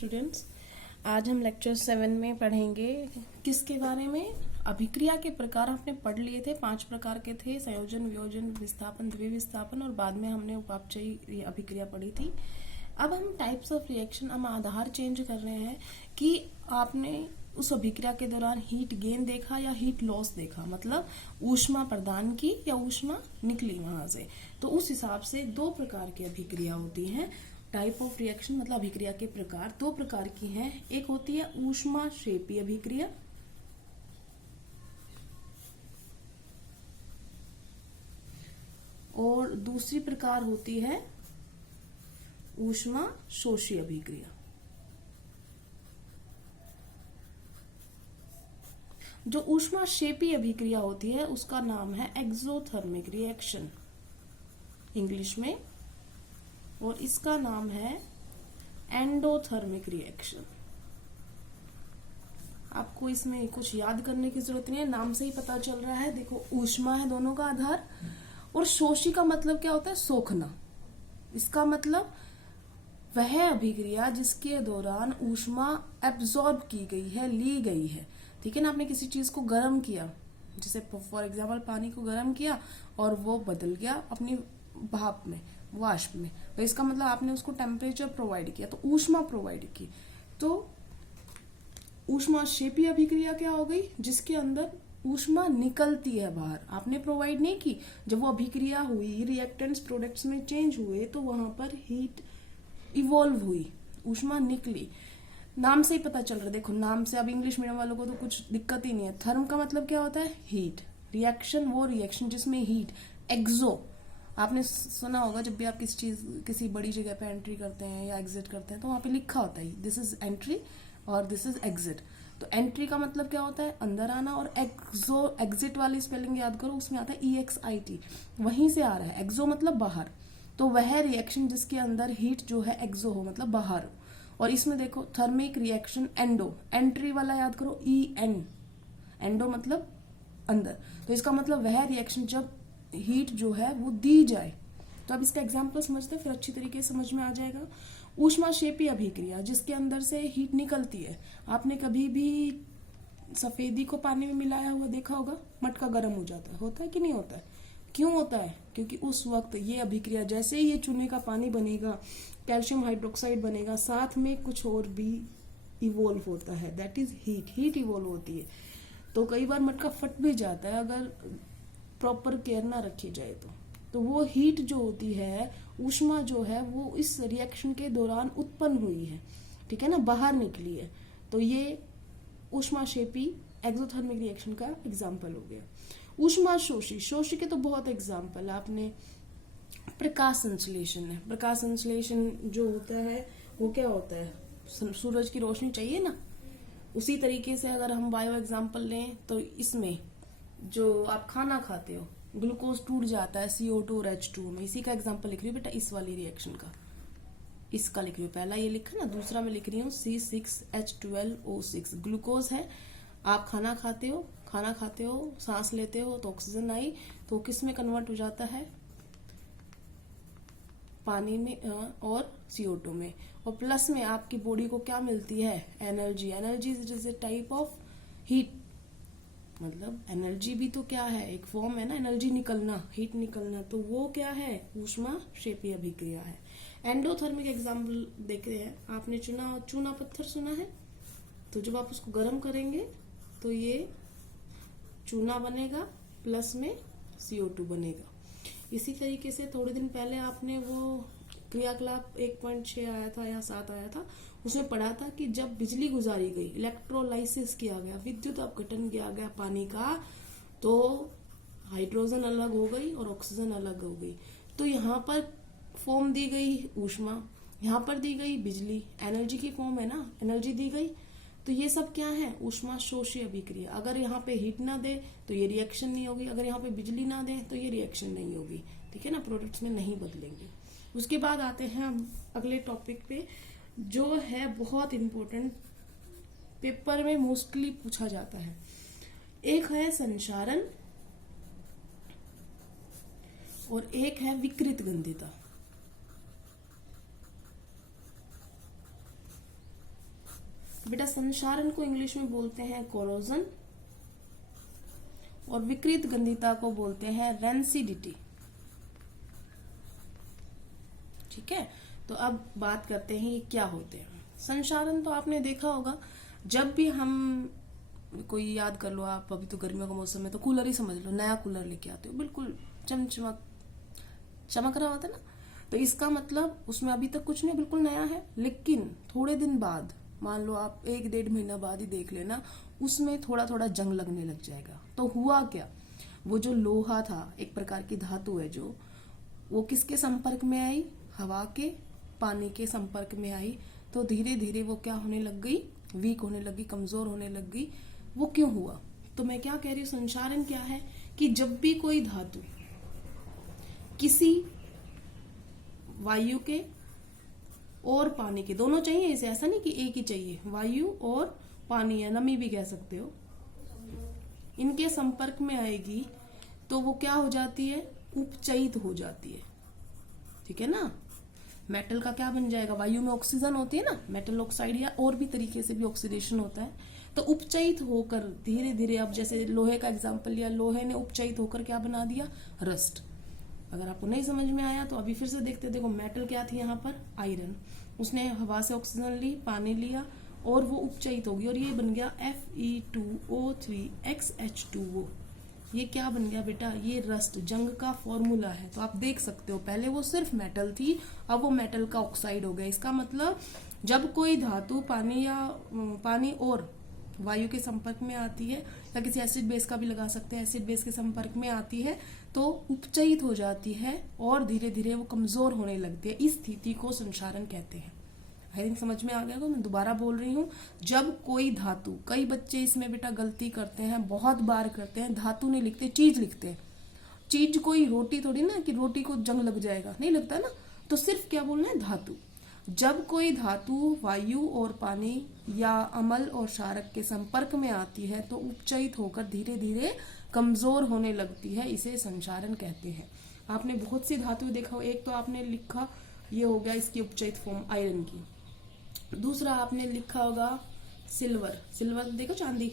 Students, आज हम lecture 7 में पढ़ेंगे किसके बारे में। अभिक्रिया के प्रकार हमने पढ़ लिए थे, 5 प्रकार के थे, संयोजन, वियोजन, विस्थापन, द्विविस्थापन और बाद में हमने उपापचयी अभिक्रिया पढ़ी थी। अब हम टाइप्स ऑफ रिएक्शन, हम आधार चेंज कर रहे हैं कि आपने उस अभिक्रिया के दौरान हीट गेन देखा या हीट लॉस देखा, मतलब ऊष्मा प्रदान की या ऊष्मा निकली वहां से। तो उस हिसाब से 2 प्रकार की अभिक्रिया होती हैं। टाइप ऑफ रिएक्शन मतलब अभिक्रिया के प्रकार 2 प्रकार की हैं। एक होती है ऊष्माक्षेपी अभिक्रिया और दूसरी प्रकार होती है ऊष्माशोषी अभिक्रिया। जो ऊष्माक्षेपी अभिक्रिया होती है उसका नाम है एक्सोथर्मिक रिएक्शन इंग्लिश में, और इसका नाम है एंडोथर्मिक रिएक्शन। आपको इसमें कुछ याद करने की जरूरत नहीं है, नाम से ही पता चल रहा है। देखो, ऊष्मा है दोनों का आधार, और शोषी का मतलब क्या होता है? सोखना। इसका मतलब वह अभिक्रिया जिसके दौरान ऊष्मा एब्जॉर्ब की गई है, ली गई है। ठीक है ना, आपने किसी चीज को गर्म किया, जैसे फॉर एग्जाम्पल पानी को गर्म किया और वो बदल गया अपनी भाप में, वाष्प में, तो इसका मतलब आपने उसको टेम्परेचर प्रोवाइड किया, तो ऊष्मा प्रोवाइड की। तो ऊष्माक्षेपी अभिक्रिया क्या हो गई? जिसके अंदर ऊष्मा निकलती है बाहर, आपने प्रोवाइड नहीं की। जब वो अभिक्रिया हुई, रिएक्टेंट्स प्रोडक्ट्स में चेंज हुए, तो वहां पर हीट इवॉल्व हुई, ऊष्मा निकली। नाम से ही पता चल रहा है, देखो नाम से। अब इंग्लिश मीडियम वालों को तो कुछ दिक्कत ही नहीं है। थर्म का मतलब क्या होता है? हीट। रिएक्शन वो रिएक्शन जिसमें हीट। एक्सो आपने सुना होगा, जब भी आप किसी बड़ी जगह पे एंट्री करते हैं या एग्जिट करते हैं तो वहां पे लिखा होता है दिस इज एंट्री और दिस इज एग्जिट। तो एंट्री का मतलब क्या होता है? अंदर आना, और एक्सो एग्जिट वाली स्पेलिंग याद करो, उसमें आता है EXIT, वहीं से आ रहा है। एक्सो मतलब बाहर। तो वह रिएक्शन जिसके अंदर हीट जो है एक्सो हो, मतलब बाहर हो। और इसमें देखो थर्मिक रिएक्शन एंडो, एंट्री वाला याद करो EN, एंडो मतलब अंदर। तो इसका मतलब वह रिएक्शन जब हीट जो है वो दी जाए। तो अब इसका एग्जाम्पल समझते हैं, फिर अच्छी तरीके से समझ में आ जाएगा। ऊष्माक्षेपी अभिक्रिया जिसके अंदर से हीट निकलती है। आपने कभी भी सफेदी को पानी में मिलाया हुआ देखा होगा? मटका गर्म हो जाता है, होता है कि नहीं होता है? क्यों होता है? क्योंकि उस वक्त ये अभिक्रिया, जैसे ही ये चूने का पानी बनेगा, कैल्शियम हाइड्रोक्साइड बनेगा, साथ में कुछ और भी इवोल्व होता है, that is heat. Heat evolve होती है। तो कई बार मटका फट भी जाता है अगर प्रॉपर केयर ना रखी जाए तो वो हीट जो होती है, ऊष्मा जो है, वो इस रिएक्शन के दौरान उत्पन्न हुई है। ठीक है ना, बाहर निकली है। तो ये ऊष्माक्षेपी एक्सोथर्मिक रिएक्शन का एग्जाम्पल हो गया। ऊष्माशोषी, शोषी के तो बहुत एग्जाम्पल आपने। प्रकाश संश्लेषण है। प्रकाश संश्लेषण जो होता है वो क्या होता है? सूरज की रोशनी चाहिए ना, उसी तरीके से अगर हम बायो एग्जाम्पल लें तो इसमें जो आप खाना खाते हो, ग्लूकोज टूट जाता है CO2 और H2 में। इसी का एग्जांपल लिख रही हूँ बेटा, इस वाली रिएक्शन का, इसका लिख रही हूँ। पहला ये लिखा ना, दूसरा मैं लिख रही हूँ C6H12O6। ग्लूकोज है, आप खाना खाते हो, सांस लेते हो तो ऑक्सीजन आई, तो किस में कन्वर्ट हो जाता है? पानी में और CO2 में। और प्लस में आपकी बॉडी को क्या मिलती है? Energy. Energy is a type of heat, मतलब एनर्जी भी तो क्या है? एक फॉर्म है ना, एनर्जी निकलना, हीट निकलना। तो वो क्या है? ऊष्माक्षेपी अभिक्रिया है। एंडोथर्मिक एग्जाम्पल देख रहे हैं, आपने चूना पत्थर सुना है? तो जब आप उसको गर्म करेंगे तो ये चूना बनेगा, प्लस में CO2 बनेगा। इसी तरीके से थोड़े दिन पहले आपने वो क्रियाकलाप 1.6 आया था या 7 आया था, उसमें पढ़ा था कि जब बिजली गुजारी गई, इलेक्ट्रोलाइसिस किया गया, विद्युत अपघटन किया गया पानी का, तो हाइड्रोजन अलग हो गई और ऑक्सीजन अलग हो गई। तो यहाँ पर फॉर्म दी गई ऊष्मा, यहाँ पर दी गई बिजली, एनर्जी की फॉर्म है ना, एनर्जी दी गई। तो ये सब क्या है? ऊष्माशोषी अभिक्रिया। अगर यहाँ पे हीट ना दे तो ये रिएक्शन नहीं होगी, अगर यहाँ पे बिजली ना दे तो ये रिएक्शन नहीं होगी। ठीक है ना, प्रोडक्ट्स में नहीं बदलेंगे। उसके बाद आते हैं हम अगले टॉपिक पे, जो है बहुत इंपॉर्टेंट, पेपर में मोस्टली पूछा जाता है। एक है संचारण और एक है विकृत गंधिता। बेटा संक्षारण को इंग्लिश में बोलते हैं कोरोजन, और विकृत गंधिता को बोलते हैं रेंसिडिटी। ठीक है, तो अब बात करते हैं ये क्या होते हैं। संक्षारण तो आपने देखा होगा, जब भी हम कोई याद कर लो आप, अभी तो गर्मियों का मौसम है तो कूलर ही समझ लो, नया कूलर लेके आते हो, बिल्कुल चमक रहा होता है ना, तो इसका मतलब उसमें अभी तक कुछ नहीं, बिल्कुल नया है, लेकिन थोड़े दिन बाद, मान लो आप 1-1.5 महीना बाद ही देख लेना, उसमें थोड़ा थोड़ा जंग लगने लग जाएगा। तो हुआ क्या, वो जो लोहा था, एक प्रकार की धातु है जो, वो किसके संपर्क में आई, हवा के, पानी के संपर्क में आई, तो धीरे धीरे वो क्या होने लग गई, वीक होने लगी, कमजोर होने लग गई। वो क्यों हुआ, तो मैं क्या कह रही हूँ, संक्षारण क्या है कि जब भी कोई धातु किसी वायु के और पानी के, दोनों चाहिए इसे, ऐसा नहीं कि एक ही चाहिए, वायु और पानी है, नमी भी कह सकते हो, इनके संपर्क में आएगी तो वो क्या हो जाती है, उपचयित हो जाती है। ठीक है ना, मेटल का क्या बन जाएगा, वायु में ऑक्सीजन होती है ना, मेटल ऑक्साइड, या और भी तरीके से भी ऑक्सीडेशन होता है, तो उपचयित होकर धीरे धीरे, अब जैसे लोहे का एग्जांपल लिया, लोहे ने उपचयित होकर क्या बना दिया, रस्ट। अगर आपको नहीं समझ में आया तो अभी फिर से देखते, देखो मेटल क्या थी यहाँ पर, आयरन, उसने हवा से ऑक्सीजन ली, पानी लिया, और वो उपचयित होगी, और ये बन गया Fe2O3XH2O। ये क्या बन गया बेटा, ये रस्ट, जंग का फॉर्मूला है। तो आप देख सकते हो, पहले वो सिर्फ मेटल थी, अब वो मेटल का ऑक्साइड हो गया। इसका मतलब जब कोई धातु पानी और वायु के संपर्क में आती है, या किसी एसिड बेस का भी लगा सकते हैं, एसिड बेस के संपर्क में आती है तो उपचयित हो जाती है, और धीरे धीरे वो कमजोर होने लगती है। इस स्थिति को संक्षारण कहते हैं। आई थिंक समझ में आ गया, तो मैं दोबारा बोल रही हूँ, जब कोई धातु, कई बच्चे इसमें बेटा गलती करते हैं, बहुत बार करते हैं, धातु नहीं लिखते, चीज लिखते हैं। चीज कोई रोटी थोड़ी ना, कि रोटी को जंग लग जाएगा, नहीं लगता ना, तो सिर्फ क्या बोलना है, धातु। जब कोई धातु वायु और पानी या अम्ल और क्षारक के संपर्क में आती है तो उपचयित होकर धीरे धीरे कमजोर होने लगती है, इसे संक्षारण कहते हैं। आपने बहुत सी धातुएं देखा हो, एक तो आपने लिखा, ये हो गया इसकी उपचयित फॉर्म आयरन की। दूसरा आपने लिखा होगा सिल्वर, सिल्वर देखो, चांदी,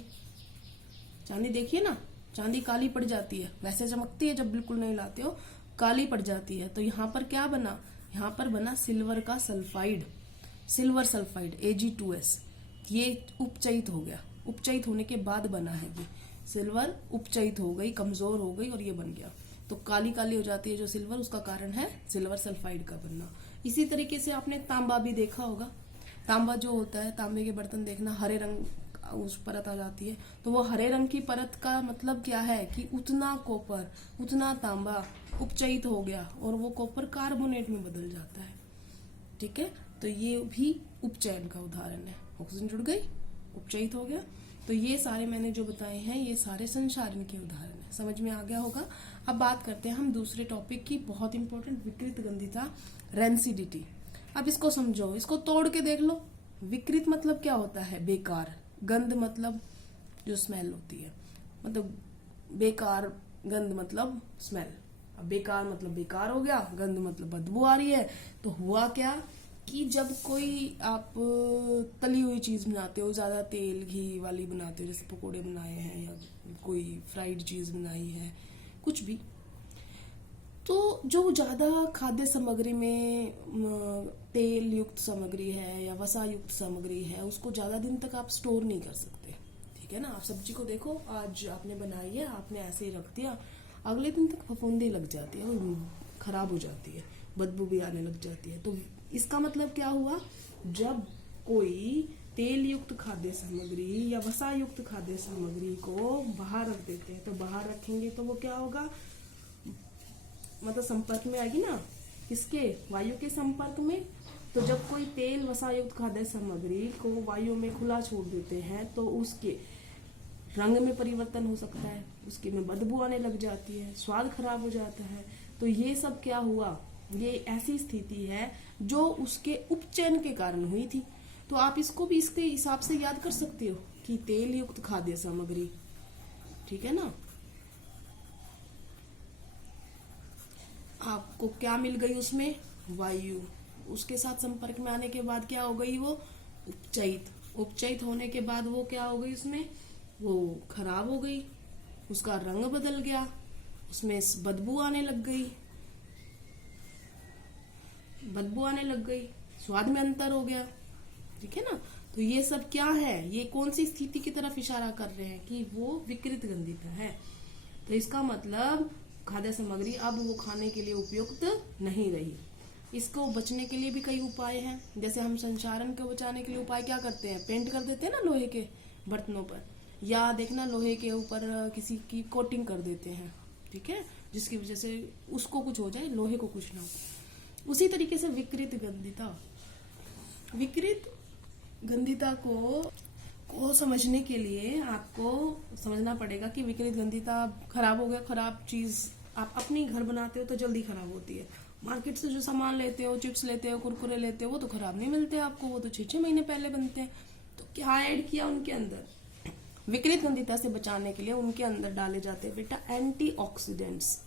चांदी देखिए ना, चांदी काली पड़ जाती है, वैसे चमकती है जब बिल्कुल नहीं लाते हो, काली पड़ जाती है। तो यहाँ पर क्या बना, यहाँ पर बना सिल्वर का सल्फाइड, सिल्वर सल्फाइड Ag2S। ये उपचयित हो गया, उपचयित होने के बाद बना है ये सिल्वर, उपचयित हो गई, कमजोर हो गई, और ये बन गया। तो काली काली हो जाती है जो सिल्वर, उसका कारण है सिल्वर सल्फाइड का बनना। इसी तरीके से आपने तांबा भी देखा होगा, तांबा जो होता है, तांबे के बर्तन देखना, हरे रंग उस परत आ जाती है, तो वो हरे रंग की परत का मतलब क्या है कि उतना कॉपर, उतना तांबा उपचयित हो गया, और वो कॉपर कार्बोनेट में बदल जाता है। ठीक है, तो ये भी उपचयन का उदाहरण है, ऑक्सीजन जुड़ गई, उपचयित हो गया। तो ये सारे मैंने जो बताए हैं, ये सारे संक्षारण के उदाहरण है, समझ में आ गया होगा। अब बात करते हैं हम दूसरे टॉपिक की, बहुत इंपॉर्टेंट, विकृत गंधिता, रेंसिडिटी। अब इसको समझो, इसको तोड़ के देख लो। विकृत मतलब क्या होता है, बेकार, गंध मतलब जो स्मेल होती है, मतलब बेकार, गंध मतलब स्मेल। अब बेकार मतलब बेकार हो गया, गंध मतलब बदबू आ रही है। तो हुआ क्या कि जब कोई आप तली हुई चीज बनाते हो, ज्यादा तेल घी वाली बनाते हो, जैसे पकोड़े बनाए हैं या कोई फ्राइड चीज बनाई है, कुछ भी, तो जो ज्यादा खाद्य सामग्री में तेल युक्त सामग्री है या वसा युक्त सामग्री है, उसको ज्यादा दिन तक आप स्टोर नहीं कर सकते। ठीक है ना, आप सब्जी को देखो, आज आपने बनाई है, आपने ऐसे ही रख दिया, अगले दिन तक फफूंदी लग जाती है, वो खराब हो जाती है, बदबू भी आने लग जाती है। तो इसका मतलब क्या हुआ, जब कोई तेल युक्त खाद्य सामग्री या वसा युक्त खाद्य सामग्री को बाहर रख देते हैं, तो बाहर रखेंगे तो वो क्या होगा, मतलब संपर्क में आएगी ना, किसके, वायु के संपर्क में। तो जब कोई तेल वसा युक्त खाद्य सामग्री को वायु में खुला छोड़ देते हैं तो उसके रंग में परिवर्तन हो सकता है, उसके में बदबू आने लग जाती है, स्वाद खराब हो जाता है। तो ये सब क्या हुआ, ये ऐसी स्थिति है जो उसके उपचयन के कारण हुई थी। तो आप इसको भी इसके हिसाब से याद कर सकते हो कि तेल युक्त खाद्य सामग्री, ठीक है ना, आपको क्या मिल गई, उसमें वायु, उसके साथ संपर्क में आने के बाद क्या हो गई, वो उपचयित, उपचयित होने के बाद वो क्या हो गई, उसमें वो खराब हो गई, उसका रंग बदल गया, उसमें बदबू आने लग गई, स्वाद में अंतर हो गया। ठीक है ना। तो ये सब क्या है, ये कौन सी स्थिति की तरफ इशारा कर रहे हैं कि वो विकृत गंधिता है। तो इसका मतलब खाद्य सामग्री अब वो खाने के लिए उपयुक्त नहीं रही। इसको बचने के लिए भी कई उपाय हैं। जैसे हम संचारण को बचाने के लिए उपाय क्या करते हैं, पेंट कर देते हैं ना लोहे के बर्तनों पर, या देखना लोहे के ऊपर किसी की कोटिंग कर देते हैं। ठीक है, जिसकी वजह से उसको कुछ हो जाए, लोहे को कुछ ना हो। उसी तरीके से विकृत गंधिता को समझने के लिए आपको समझना पड़ेगा कि विकृत गंधिता खराब हो गया, खराब चीज आप अपनी घर बनाते हो तो जल्दी खराब होती है। मार्केट से जो सामान लेते हो, चिप्स लेते हो, कुरकुरे लेते हो, वो तो खराब नहीं मिलते आपको, वो तो 6-6 महीने पहले बनते हैं। तो क्या ऐड किया उनके अंदर, विकृत गंधिता से बचाने के लिए उनके अंदर डाले जाते हैं बेटा एंटीऑक्सीडेंट्स।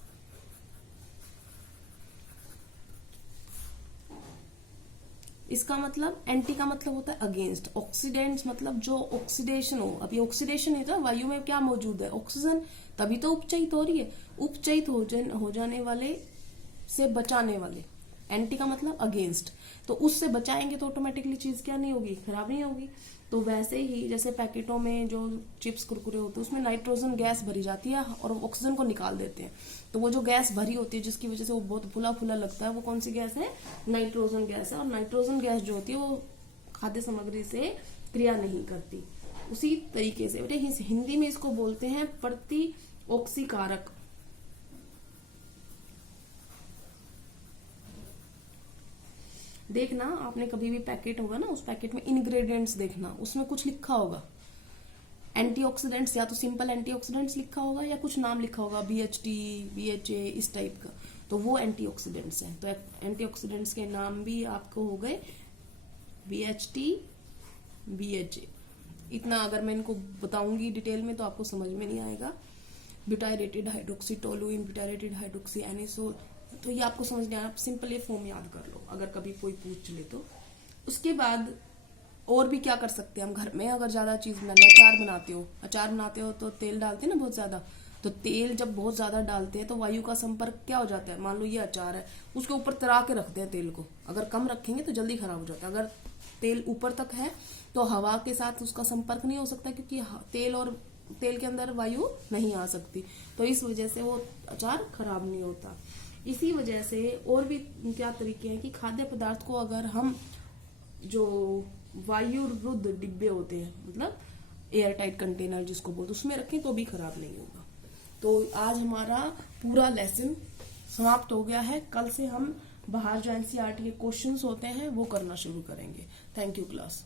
इसका मतलब एंटी का मतलब होता है अगेंस्ट, ऑक्सीडेंट्स मतलब जो ऑक्सीडेशन हो। अब ये ऑक्सीडेशन है तो वायु में क्या मौजूद है, ऑक्सीजन, तभी तो उपचयित हो रही है। उपचयित हो जाने वाले से बचाने वाले, एंटी का मतलब अगेंस्ट। तो उससे बचाएंगे तो ऑटोमेटिकली चीज क्या नहीं होगी, खराब नहीं होगी। तो वैसे ही जैसे पैकेटों में जो चिप्स कुरकुरे होते हैं उसमें नाइट्रोजन गैस भरी जाती है और ऑक्सीजन को निकाल देते हैं। तो वो जो गैस भरी होती है जिसकी वजह से वो बहुत फुला फुला लगता है, वो कौन सी गैस है, नाइट्रोजन गैस है। और नाइट्रोजन गैस जो होती है वो खाद्य सामग्री से क्रिया नहीं करती। उसी तरीके से बेटे हिंदी में इसको बोलते हैं प्रतिऑक्सीकारक। देखना आपने कभी भी पैकेट होगा ना, उस पैकेट में इंग्रेडिएंट्स देखना, उसमें कुछ लिखा होगा एंटीऑक्सीडेंट्स, या तो सिंपल एंटीऑक्सीडेंट्स लिखा होगा या कुछ नाम लिखा होगा BHT, BHA इस टाइप का। तो वो एंटीऑक्सीडेंट्स हैं। तो एंटीऑक्सीडेंट्स के नाम भी आपको हो गए BHT, BHA। इतना अगर मैं इनको बताऊंगी डिटेल में तो आपको समझ में नहीं आएगा। ब्यूटाइरेटेड हाइड्रोक्सी टोलुइन, ब्यूटाइरेटेड हाइड्रोक्सी एनिसोल, तो ये आपको समझ नहीं आया, आप सिंपल ये फॉर्म याद कर लो अगर कभी कोई पूछ ले तो। उसके बाद और भी क्या कर सकते हैं हम घर में, अगर ज्यादा चीज बनानी, अचार बनाते हो तो तेल डालते हैं ना बहुत ज्यादा। तो तेल जब बहुत ज्यादा डालते हैं तो वायु का संपर्क क्या हो जाता है, मान लो ये अचार है, उसके ऊपर तरा के रखते हैं तेल को। अगर कम रखेंगे तो जल्दी खराब हो जाता है। अगर तेल ऊपर तक है तो हवा के साथ उसका संपर्क नहीं हो सकता, क्योंकि तेल के अंदर वायु नहीं आ सकती। तो इस वजह से वो अचार खराब नहीं होता। इसी वजह से और भी क्या तरीके हैं कि खाद्य पदार्थ को अगर हम जो वायुरुद्ध डिब्बे होते हैं, मतलब एयर टाइट कंटेनर जिसको बोलते, उसमें रखें तो भी खराब नहीं होगा। तो आज हमारा पूरा लेसन समाप्त हो गया है। कल से हम बाहर जो NCERT के क्वेश्चंस होते हैं वो करना शुरू करेंगे। Thank you class.